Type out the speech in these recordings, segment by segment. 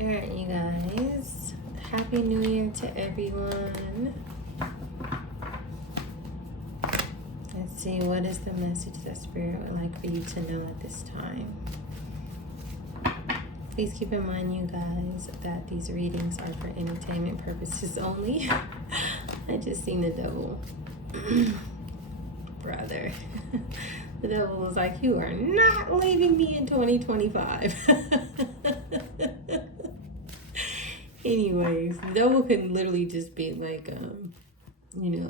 All right, you guys. Happy New Year to everyone. Let's see, what is the message that Spirit would like for you to know at this time? Please keep in mind, you guys, that these readings are for entertainment purposes only. I just seen the devil. Brother. The devil was like, you are not leaving me in 2025. Anyways, the devil can literally just be like,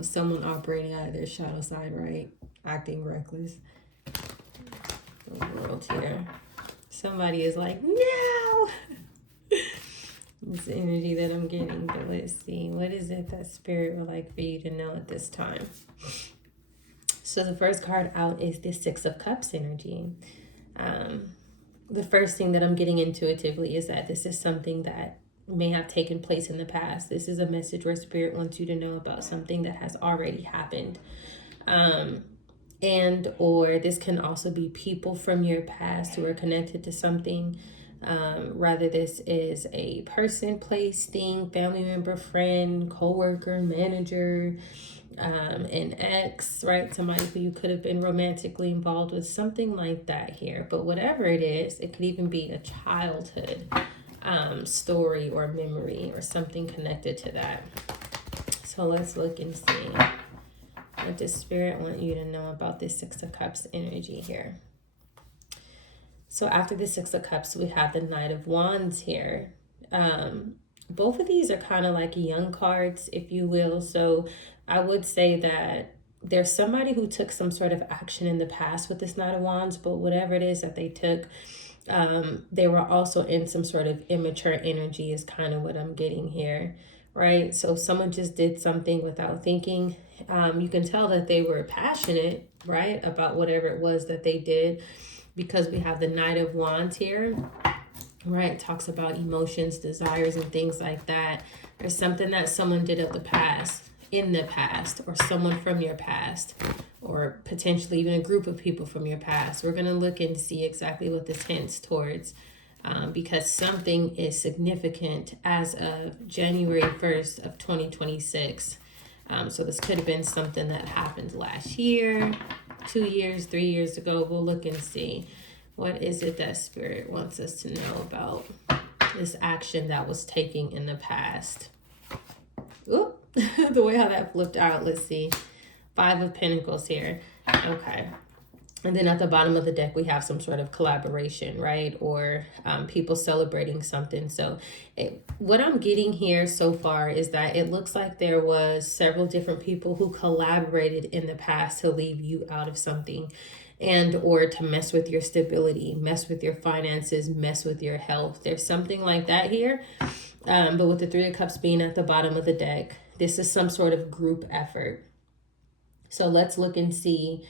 someone operating out of their shadow side, right? Acting reckless. The world here. Somebody is like, no! It's the energy that I'm getting. But let's see. What is it that Spirit would like for you to know at this time? So the first card out is the Six of Cups energy. The first thing that I'm getting intuitively is that this is something that may have taken place in the past. This is a message where Spirit wants you to know about something that has already happened. And or this can also be people from your past who are connected to something. Rather this is a person, place, thing, family member, friend, co-worker, manager, an ex, right? Somebody who you could have been romantically involved with, something like that here. But whatever it is, it could even be a childhood story or memory or something connected to that. So let's look and see. What does Spirit want you to know about this Six of Cups energy here? So after the Six of Cups, we have the Knight of Wands here. Both of these are kind of like young cards, if you will. So I would say that there's somebody who took some sort of action in the past with this Knight of Wands, but whatever it is that they took, they were also in some sort of immature energy is kind of what I'm getting here, right? So someone just did something without thinking. You can tell that they were passionate, right, about whatever it was that they did, because we have the Knight of Wands here, right? It talks about emotions, desires, and things like that. There's something that someone did in the past, or someone from your past, or potentially even a group of people from your past. We're going to look and see exactly what this hints towards, because something is significant as of January 1st of 2026. So this could have been something that happened last year, 2 years, 3 years ago. We'll look and see. What is it that Spirit wants us to know about this action that was taken in the past? Oop, the way how that flipped out. Let's see. 5 of Pentacles here. Okay. And then at the bottom of the deck, we have some sort of collaboration, right? Or people celebrating something. So what I'm getting here so far is that it looks like there was several different people who collaborated in the past to leave you out of something, and or to mess with your stability, mess with your finances, mess with your health. There's something like that here. But with the Three of Cups being at the bottom of the deck, this is some sort of group effort. So let's look and see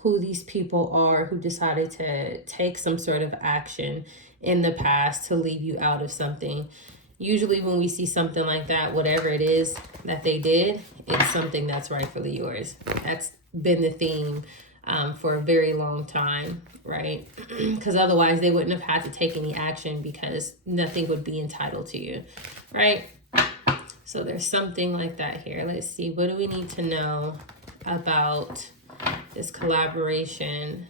who these people are who decided to take some sort of action in the past to leave you out of something. Usually when we see something like that, whatever it is that they did, it's something that's rightfully yours. That's been the theme for a very long time, right? Because otherwise they wouldn't have had to take any action, because nothing would be entitled to you, right? So there's something like that here. Let's see, what do we need to know about this collaboration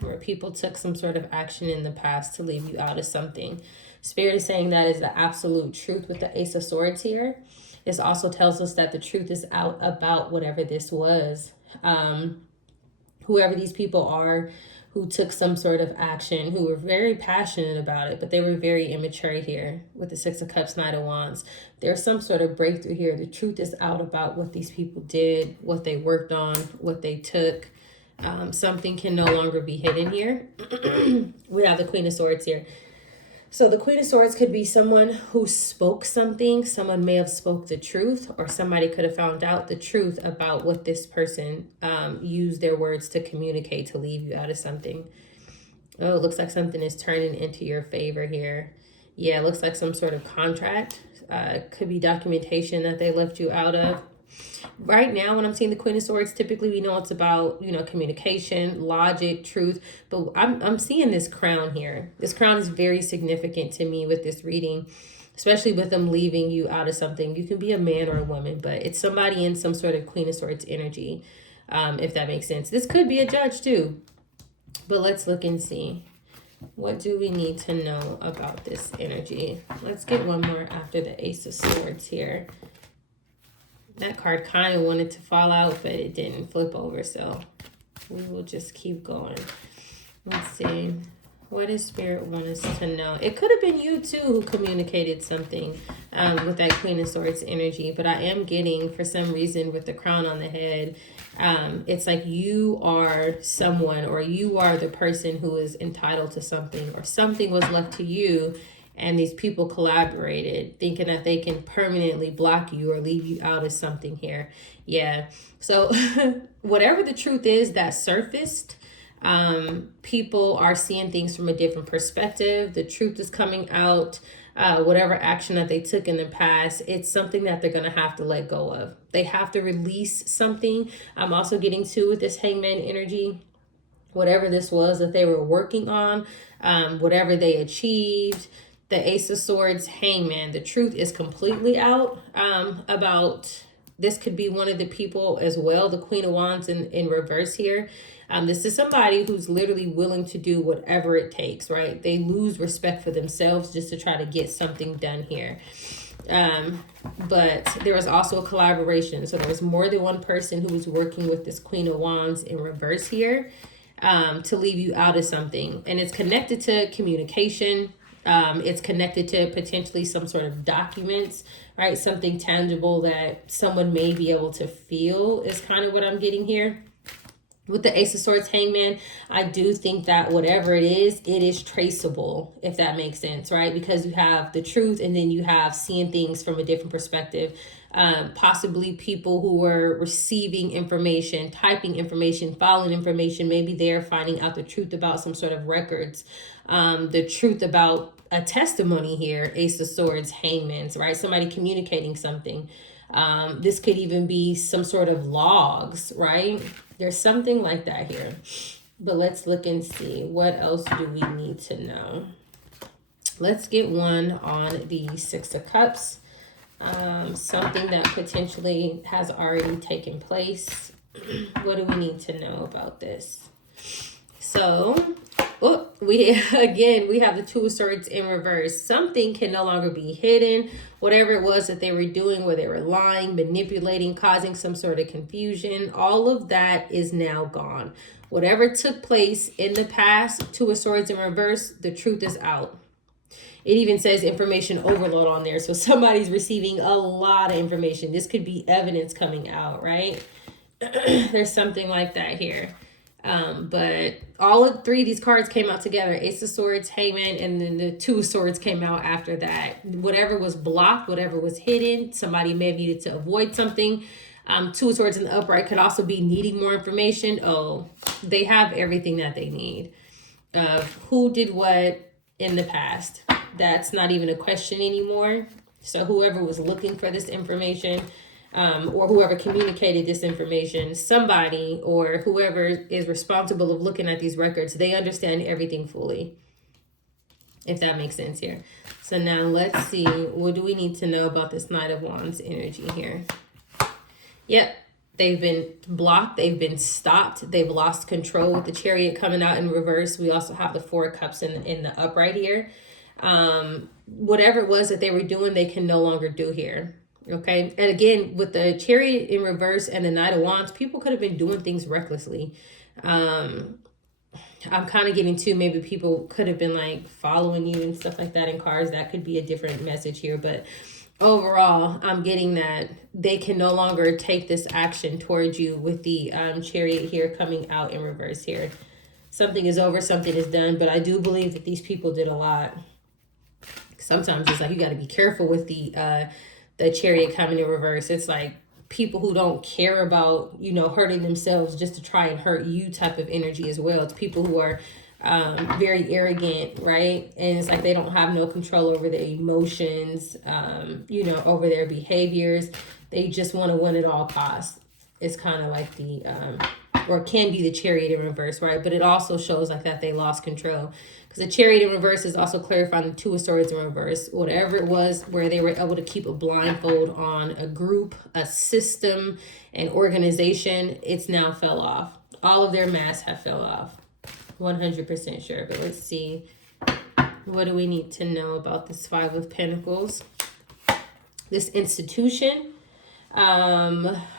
where people took some sort of action in the past to leave you out of something? Spirit is saying that is the absolute truth with the Ace of Swords here. This also tells us that the truth is out about whatever this was. Whoever these people are who took some sort of action, who were very passionate about it, but they were very immature here with the Six of Cups, Knight of Wands. There's some sort of breakthrough here. The truth is out about what these people did, what they worked on, what they took. Something can no longer be hidden here. We have the Queen of Swords here. So the Queen of Swords could be someone who spoke something. Someone may have spoke the truth, or somebody could have found out the truth about what this person used their words to communicate to leave you out of something. Oh, it looks like something is turning into your favor here. Yeah, it looks like some sort of contract. Could be documentation that they left you out of. Right now, when I'm seeing the Queen of Swords, typically we know it's about, communication, logic, truth. But I'm seeing this crown here. This crown is very significant to me with this reading, especially with them leaving you out of something. You can be a man or a woman, but it's somebody in some sort of Queen of Swords energy, if that makes sense. This could be a judge too. But let's look and see. What do we need to know about this energy? Let's get one more after the Ace of Swords here. That card kind of wanted to fall out, but it didn't flip over, so we will just keep going. Let's see. What does Spirit want us to know? It could have been you, too, who communicated something with that Queen of Swords energy, but I am getting, for some reason, with the crown on the head, it's like you are someone, or you are the person who is entitled to something, or something was left to you, and these people collaborated, thinking that they can permanently block you or leave you out of something here. Yeah. So whatever the truth is that surfaced, people are seeing things from a different perspective. The truth is coming out. Whatever action that they took in the past, it's something that they're going to have to let go of. They have to release something. I'm also getting to with this Hangman energy, whatever this was that they were working on, whatever they achieved. The Ace of Swords, Hangman. The truth is completely out about, this could be one of the people as well. The Queen of Wands in reverse here. This is somebody who's literally willing to do whatever it takes, right? They lose respect for themselves just to try to get something done here. But there was also a collaboration. So there was more than one person who was working with this Queen of Wands in reverse here to leave you out of something. And it's connected to communication. It's connected to potentially some sort of documents, right? Something tangible that someone may be able to feel is kind of what I'm getting here. With the Ace of Swords, Hangman, I do think that whatever it is traceable, if that makes sense, right? Because you have the truth, and then you have seeing things from a different perspective. Possibly people who were receiving information, typing information, following information. Maybe they're finding out the truth about some sort of records, the truth about a testimony here. Ace of Swords, Hangmans, right? Somebody communicating something. This could even be some sort of logs, right? There's something like that here. But let's look and see. What else do we need to know? Let's get one on the Six of Cups. Something that potentially has already taken place. What do we need to know about this? So, we have the Two of Swords in reverse. Something can no longer be hidden. Whatever it was that they were doing, where they were lying, manipulating, causing some sort of confusion, all of that is now gone. Whatever took place in the past, Two of Swords in reverse, the truth is out. It even says information overload on there. So somebody's receiving a lot of information. This could be evidence coming out, right? There's something like that here. But all of three of these cards came out together. Ace of Swords, Hangman, and then the Two of Swords came out after that. Whatever was blocked, whatever was hidden, somebody may have needed to avoid something. Two of Swords in the upright could also be needing more information. Oh, they have everything that they need. Who did what in the past? That's not even a question anymore. So whoever was looking for this information, or whoever communicated this information, somebody or whoever is responsible of looking at these records, they understand everything fully, if that makes sense here. So now let's see, what do we need to know about this Knight of Wands energy here? Yep, they've been blocked, they've been stopped, they've lost control with the Chariot coming out in reverse. We also have the Four of Cups in the upright here. Whatever it was that they were doing, they can no longer do here. Okay. And again, with the Chariot in reverse and the Knight of Wands, people could have been doing things recklessly. I'm kind of getting to, maybe people could have been like following you and stuff like that in cars. That could be a different message here. But overall, I'm getting that they can no longer take this action towards you with the Chariot here coming out in reverse here. Something is over, something is done. But I do believe that these people did a lot. Sometimes it's like you got to be careful with the Chariot coming in reverse. It's like people who don't care about, hurting themselves just to try and hurt you type of energy as well. It's people who are very arrogant, right? And it's like they don't have no control over their emotions, over their behaviors. They just want to win at all costs. It's kind of like the or can be the Chariot in reverse, right? But it also shows like that they lost control. Because the Chariot in reverse is also clarifying the Two of Swords in reverse. Whatever it was where they were able to keep a blindfold on a group, a system, an organization, it's now fell off. All of their masks have fell off. 100% sure. But let's see. What do we need to know about this Five of Pentacles? This institution,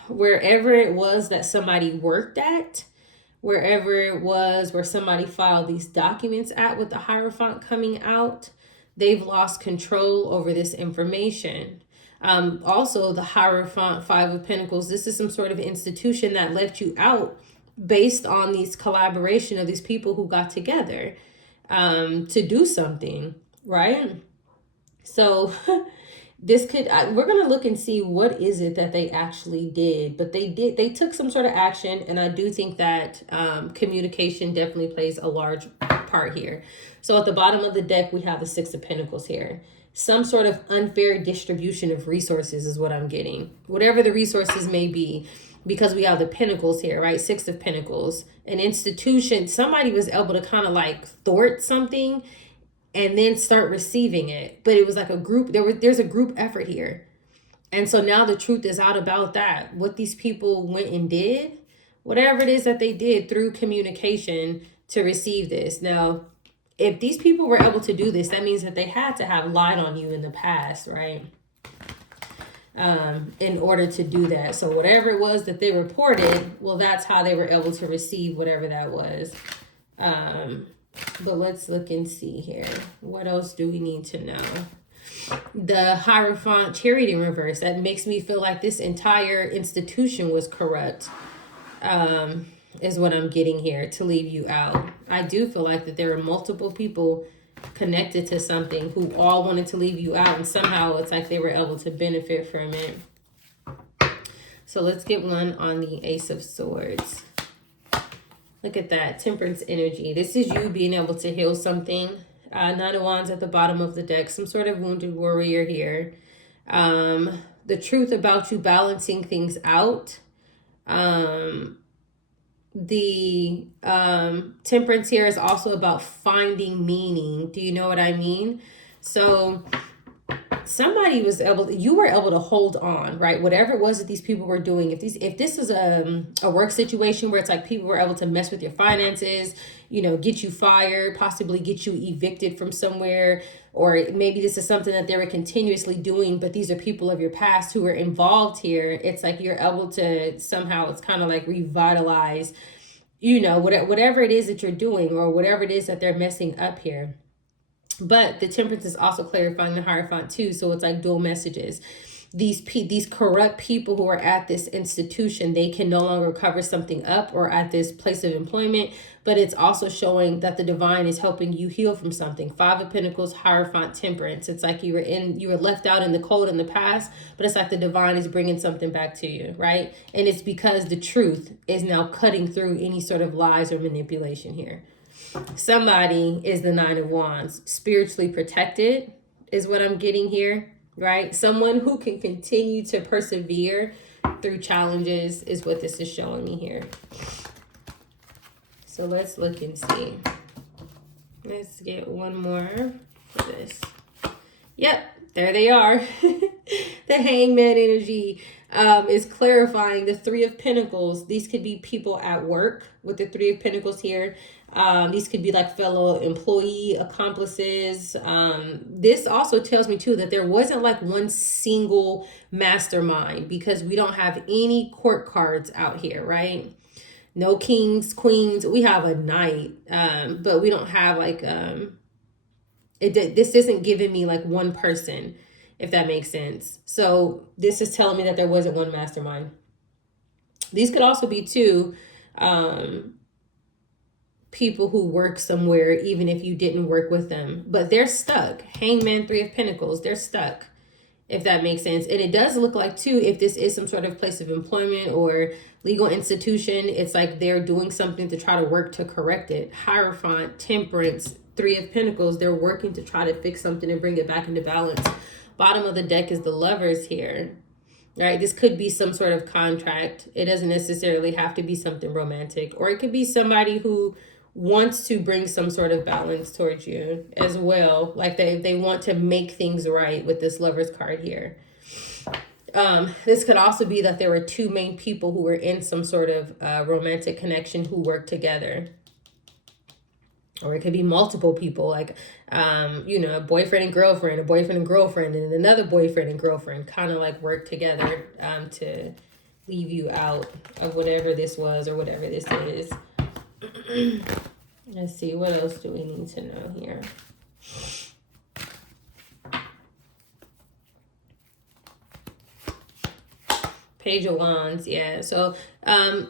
wherever it was that somebody worked at, wherever it was where somebody filed these documents at with the Hierophant coming out, they've lost control over this information. Also, the Hierophant, Five of Pentacles, this is some sort of institution that left you out based on these collaboration of these people who got together to do something, right? So this could, we're going to look and see what is it that they actually did. But they took some sort of action. And I do think that communication definitely plays a large part here. So at the bottom of the deck, we have the Six of Pentacles here. Some sort of unfair distribution of resources is what I'm getting. Whatever the resources may be, because we have the Pentacles here, right? Six of Pentacles. An institution, somebody was able to kind of like thwart something and then start receiving it. But it was like a group, there's a group effort here. And so now the truth is out about that. What these people went and did, whatever it is that they did through communication to receive this. Now, if these people were able to do this, that means that they had to have lied on you in the past, right? In order to do that. So whatever it was that they reported, well, that's how they were able to receive whatever that was. But let's look and see here. What else do we need to know? The Hierophant, Chariot in reverse. That makes me feel like this entire institution was corrupt. Is what I'm getting here to leave you out. I do feel like that there are multiple people connected to something who all wanted to leave you out. And somehow it's like they were able to benefit from it. So let's get one on the Ace of Swords. Look at that, Temperance energy. This is you being able to heal something. Nine of Wands at the bottom of the deck. Some sort of wounded warrior here. The truth about you balancing things out. The Temperance here is also about finding meaning. Do you know what I mean? So somebody was able, you were able to hold on, right? Whatever it was that these people were doing. If this is a work situation where it's like people were able to mess with your finances, you know, get you fired, possibly get you evicted from somewhere, or maybe this is something that they were continuously doing, but these are people of your past who are involved here. It's like you're able to somehow, it's kind of like revitalize, you know, whatever it is that you're doing or whatever it is that they're messing up here. But the Temperance is also clarifying the Hierophant too. So it's like dual messages. These corrupt people who are at this institution, they can no longer cover something up or at this place of employment. But it's also showing that the divine is helping you heal from something. Five of Pentacles, Hierophant, Temperance. It's like you were left out in the cold in the past, but it's like the divine is bringing something back to you, right? And it's because the truth is now cutting through any sort of lies or manipulation here. Somebody is the Nine of Wands. Spiritually protected is what I'm getting here, right? Someone who can continue to persevere through challenges is what this is showing me here. So let's look and see. Let's get one more for this. Yep, there they are. The Hangman energy is clarifying the Three of Pentacles. These could be people at work with the Three of Pentacles here. These could be like fellow employee accomplices. This also tells me too that there wasn't like one single mastermind, because we don't have any court cards out here, right? No kings, queens. We have a knight, but we don't have like this isn't giving me like one person, if that makes sense. So this is telling me that there wasn't one mastermind. These could also be two people who work somewhere, even if you didn't work with them, but they're stuck. Hangman, Three of Pentacles, they're stuck, if that makes sense. And it does look like too, if this is some sort of place of employment or legal institution, it's like they're doing something to try to work to correct it. Hierophant, Temperance, Three of Pentacles, they're working to try to fix something and bring it back into balance. Bottom of the deck is the Lovers here. right? This could be some sort of contract. It doesn't necessarily have to be something romantic, or it could be somebody who wants to bring some sort of balance towards you as well. Like they want to make things right with this Lover's card here. This could also be that there were two main people who were in some sort of romantic connection who work together. Or it could be multiple people, like, a boyfriend and girlfriend, and another boyfriend and girlfriend kind of like work together to leave you out of whatever this was or whatever this is. Let's see, what else do we need to know here? Page of Wands, yeah. So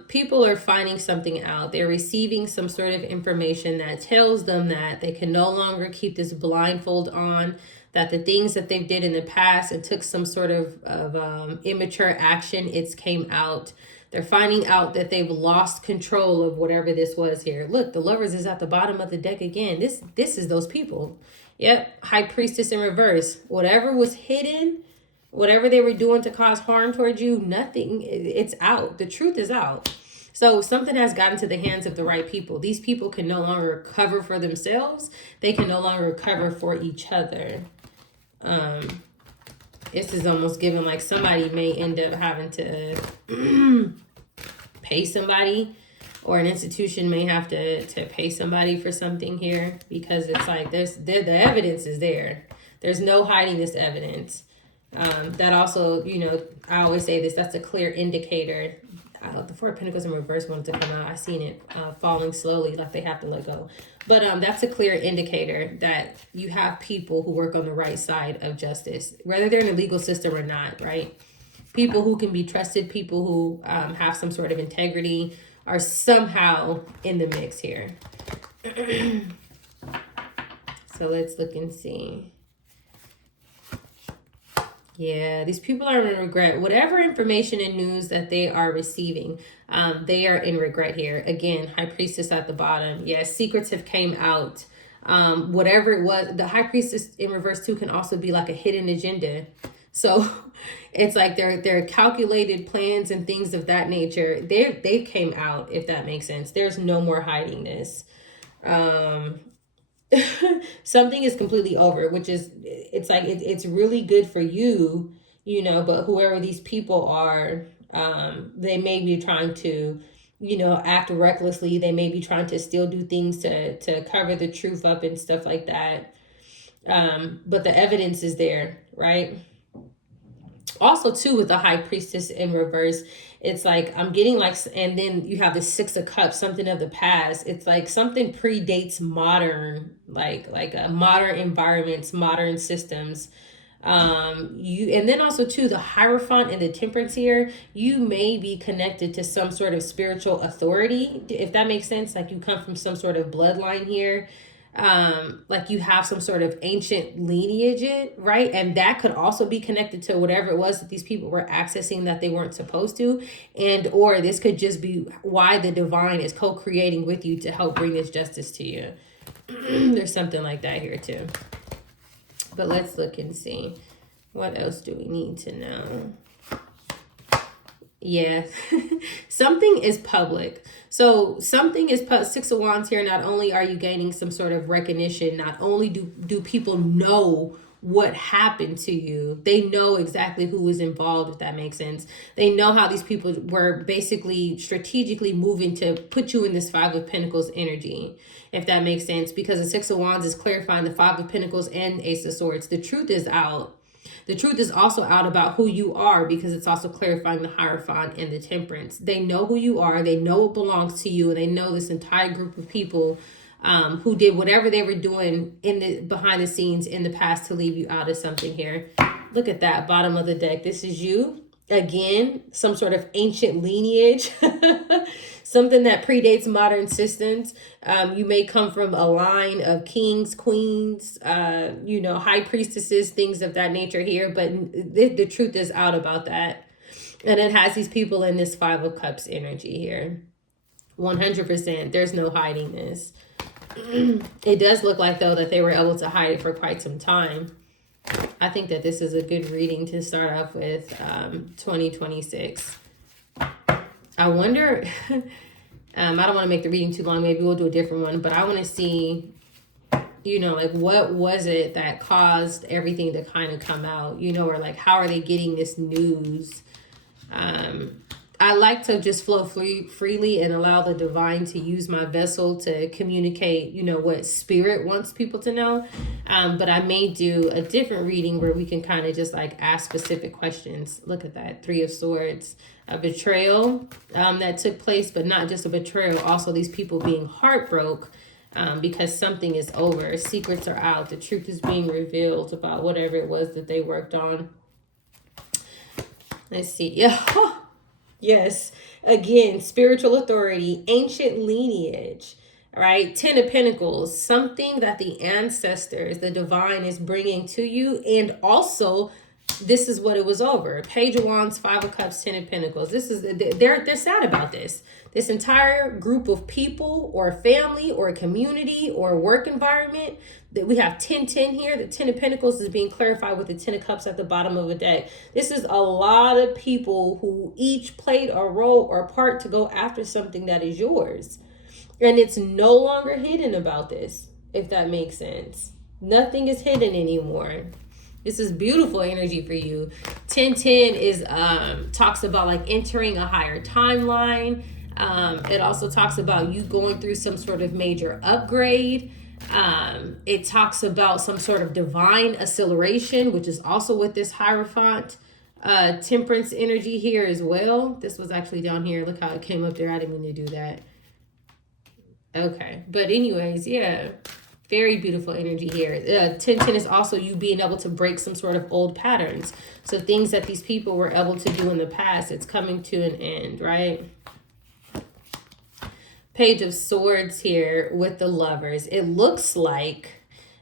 people are finding something out. They're receiving some sort of information that tells them that they can no longer keep this blindfold on, that the things that they did in the past and took some sort of immature action, it's came out. They're finding out that they've lost control of whatever this was here. Look, the Lovers is at the bottom of the deck again. This is those people. Yep, High Priestess in reverse. Whatever was hidden, whatever they were doing to cause harm towards you, nothing, it's out. The truth is out. So something has gotten to the hands of the right people. These people can no longer cover for themselves. They can no longer cover for each other. This is almost given like somebody may end up having to pay somebody, or an institution may have to pay somebody for something here, because it's like the evidence is there. There's no hiding this evidence. That also, I always say this, that's a clear indicator. The Four of Pentacles in reverse wanted to come out. I seen it falling slowly, like they have to let go. But that's a clear indicator that you have people who work on the right side of justice, whether they're in the legal system or not, right? People who can be trusted, people who have some sort of integrity are somehow in the mix here. So let's look and see. Yeah, these people are in regret. Whatever information and news that they are receiving, they are in regret here. Again, High Priestess at the bottom. Yes, secrets have came out. Whatever it was, the High Priestess in reverse too can also be like a hidden agenda. So it's like their calculated plans and things of that nature. They came out, if that makes sense. There's no more hiding this. Something is completely over, which is, it's like it's really good for you, but whoever these people are, they may be trying to act recklessly. They may be trying to still do things to cover the truth up and stuff like that, but the evidence is there, right? Also too, with the High Priestess in reverse, it's like I'm getting like, and then you have the Six of Cups, something of the past. It's like something predates modern, like modern environments, modern systems. And then also too, the Hierophant and the Temperance here, you may be connected to some sort of spiritual authority, if that makes sense. Like you come from some sort of bloodline here. Like you have some sort of ancient lineage, right? And that could also be connected to whatever it was that these people were accessing that they weren't supposed to. And or this could just be why the divine is co-creating with you to help bring this justice to you. There's something like that here too. But let's look and see. What else do we need to know? Yeah, something is public. So something is Six of Wands here. Not only are you gaining some sort of recognition, not only do people know what happened to you, they know exactly who was involved, if that makes sense. They know how these people were basically strategically moving to put you in this Five of Pentacles energy, if that makes sense, because the Six of Wands is clarifying the Five of Pentacles and Ace of Swords. The truth is out. The truth is also out about who you are, because it's also clarifying the Hierophant and the Temperance. They know who you are. They know what belongs to you. And they know this entire group of people who did whatever they were doing behind the scenes in the past to leave you out of something here. Look at that bottom of the deck. This is you. Again, some sort of ancient lineage, something that predates modern systems. You may come from a line of kings, queens, high priestesses, things of that nature here. But the truth is out about that. And it has these people in this Five of Cups energy here. 100%. There's no hiding this. It does look like, though, that they were able to hide it for quite some time. I think that this is a good reading to start off with 2026. I wonder, I don't want to make the reading too long. Maybe we'll do a different one, but I want to see, like what was it that caused everything to kind of come out, or like how are they getting this news? I like to just flow freely and allow the divine to use my vessel to communicate, what spirit wants people to know. But I may do a different reading where we can kind of just like ask specific questions. Look at that, 3 of Swords, a betrayal that took place, but not just a betrayal. Also, these people being heartbroken because something is over. Secrets are out. The truth is being revealed about whatever it was that they worked on. Let's see. Yeah. Yes. Again, spiritual authority, ancient lineage, right? 10 of Pentacles, something that the ancestors, the divine is bringing to you. And also, this is what it was over. Page of Wands, 5 of Cups, 10 of Pentacles. This is, they're sad about this. This entire group of people or family or community or work environment, that we have 10-10 here. The 10 of Pentacles is being clarified with the 10 of Cups at the bottom of the deck. This is a lot of people who each played a role or part to go after something that is yours. And it's no longer hidden about this, if that makes sense. Nothing is hidden anymore. This is beautiful energy for you. 10-10 is talks about like entering a higher timeline. It also talks about you going through some sort of major upgrade. It talks about some sort of divine acceleration, which is also with this Hierophant temperance energy here as well. This was actually down here. Look how it came up there. I didn't mean to do that. Okay. But anyways, yeah. Very beautiful energy here. 10-10 is also you being able to break some sort of old patterns. So things that these people were able to do in the past, it's coming to an end, right? Page of Swords here with the Lovers. It looks like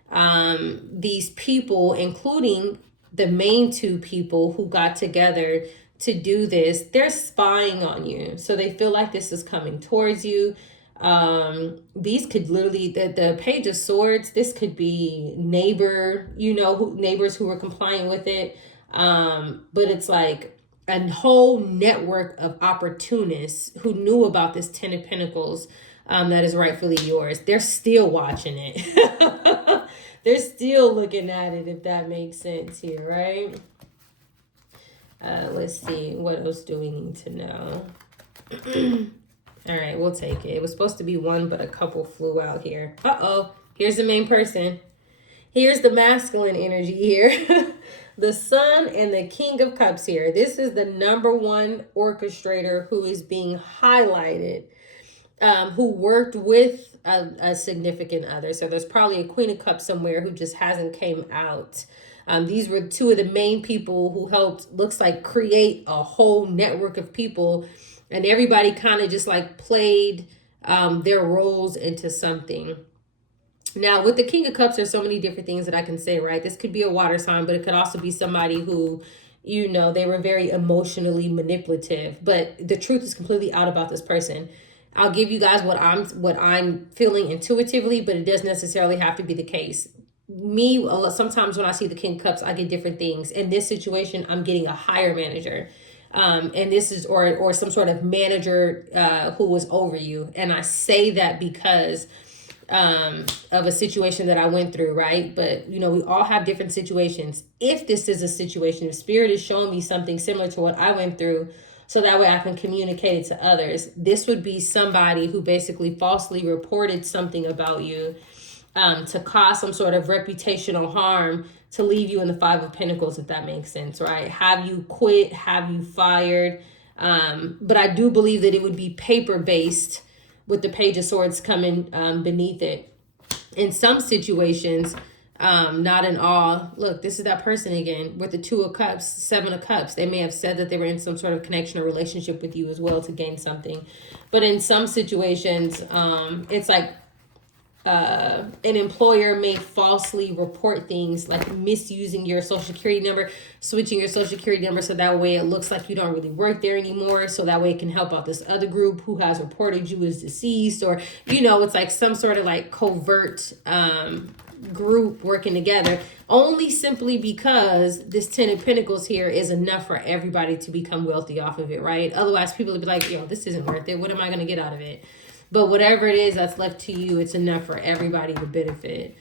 these people, including the main 2 people who got together to do this, they're spying on you. So they feel like this is coming towards you. These could literally, the Page of Swords, this could be neighbors who were complying with it. But it's like a whole network of opportunists who knew about this 10 of Pentacles that is rightfully yours. They're still watching it. They're still looking at it, if that makes sense here, right? Let's see. What else do we need to know? All right, we'll take it. It was supposed to be 1, but a couple flew out here. Uh-oh. Here's the main person. Here's the masculine energy here. The Sun and the King of Cups here. This is the #1 orchestrator who is being highlighted, who worked with a significant other. So there's probably a Queen of Cups somewhere who just hasn't came out. These were 2 of the main people who helped, looks like, create a whole network of people. And everybody kind of just like played their roles into something. Now, with the King of Cups, there's so many different things that I can say, right? This could be a water sign, but it could also be somebody who, they were very emotionally manipulative. But the truth is completely out about this person. I'll give you guys what I'm feeling intuitively, but it doesn't necessarily have to be the case. Me, sometimes when I see the King of Cups, I get different things. In this situation, I'm getting a higher manager. And this is, or some sort of manager who was over you. And I say that because of a situation that I went through, right? But, we all have different situations. If this is a situation, if Spirit is showing me something similar to what I went through, so that way I can communicate it to others, this would be somebody who basically falsely reported something about you to cause some sort of reputational harm, to leave you in the 5 of Pentacles, if that makes sense, right? Have you quit? Have you fired? But I do believe that it would be paper-based with the Page of Swords coming beneath it. In some situations, not in all. Look, this is that person again with the 2 of Cups, 7 of Cups. They may have said that they were in some sort of connection or relationship with you as well to gain something. But in some situations, it's like an employer may falsely report things like misusing your social security number, switching your social security number so that way it looks like you don't really work there anymore. So that way it can help out this other group who has reported you as deceased, or, it's like some sort of like covert group working together, only simply because this 10 of Pentacles here is enough for everybody to become wealthy off of it, right? Otherwise, people would be like, yo, this isn't worth it. What am I going to get out of it? But whatever it is that's left to you, it's enough for everybody to benefit.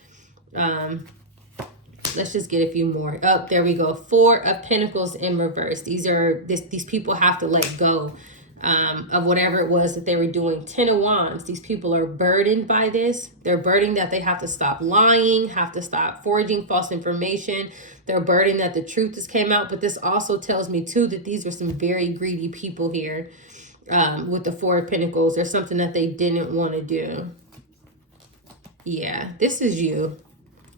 Let's just get a few more. Oh, there we go. 4 of Pentacles in reverse. These people have to let go of whatever it was that they were doing. 10 of Wands. These people are burdened by this. They're burdened that they have to stop lying, have to stop forging false information. They're burdened that the truth has came out. But this also tells me too that these are some very greedy people here. With the 4 of Pentacles, there's something that they didn't want to do. Yeah, this is you.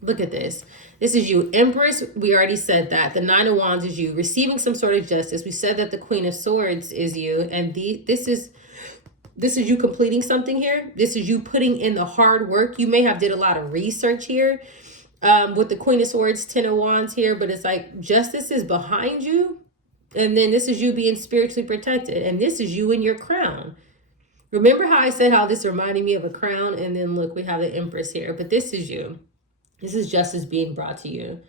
Look at this. This is you. Empress, we already said that. The 9 of Wands is you. Receiving some sort of justice. We said that the Queen of Swords is you. And this is you completing something here. This is you putting in the hard work. You may have did a lot of research here with the Queen of Swords, 10 of Wands here. But it's like justice is behind you. And then this is you being spiritually protected. And this is you in your crown. Remember how I said how this reminded me of a crown? And then look, we have the Empress here. But this is you. This is justice being brought to you,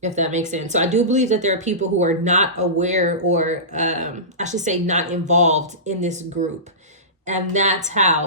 if that makes sense. So I do believe that there are people who are not aware or I should say not involved in this group. And that's how